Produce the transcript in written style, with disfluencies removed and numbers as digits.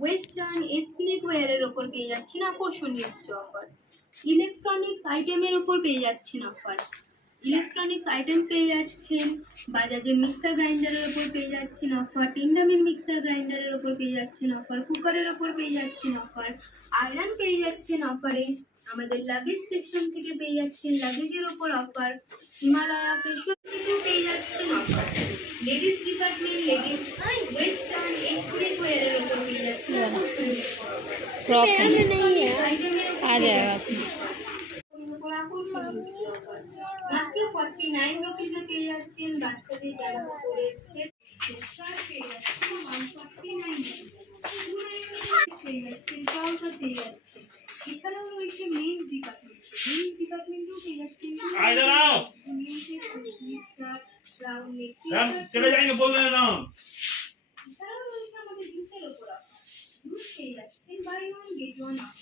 Western ethnic ওয়্যারের ওপর পেয়ে যাচ্ছেন আকর্ষণীয় কিছু অফার। ইলেকট্রনিক্স আইটেমের ওপর পেয়ে যাচ্ছেন অফার। ইলেকট্রনিক্স আইটেম পেয়ে যাচ্ছেন বাজাজের মিক্সার গ্রাইন্ডারের ওপর পেয়ে যাচ্ছেন অফার, টিন্ডামির মিক্সার গ্রাইন্ডারের ওপর পেয়ে যাচ্ছেন অফার, কুকারের ওপর পেয়ে যাচ্ছেন অফার, আয়রন পেয়ে যাচ্ছেন অফারে। আমাদের লাগেজ সেকশন থেকে পেয়ে যাচ্ছেন লাগেজের ওপর অফার, হিমালয়া ফেশন থেকেও পেয়ে যাচ্ছেন offer. Ladies department ladies western ethnic ওয়্যারের ওপর পেয়ে যাচ্ছেন आ जाएगा মাত্র 49 রুপিসে পেয়ে যাচ্ছেন বাচ্চাদের জামা কাপড়ের সেট, শার্ট পেয়ে যাচ্ছেন 149 পেয়ে যাচ্ছেন, ট্রাউজার পেয়ে যাচ্ছেন। এছাড়াও রয়েছে মেন্স ডিপার্টমেন্টেও পেয়ে যাচ্ছেন चले जाएंगे बोल रहे हैं ना। এছাড়াও রয়েছে আমাদের জুসের ওপর অফার, জুস পেয়ে যাচ্ছেন buy one get one offer.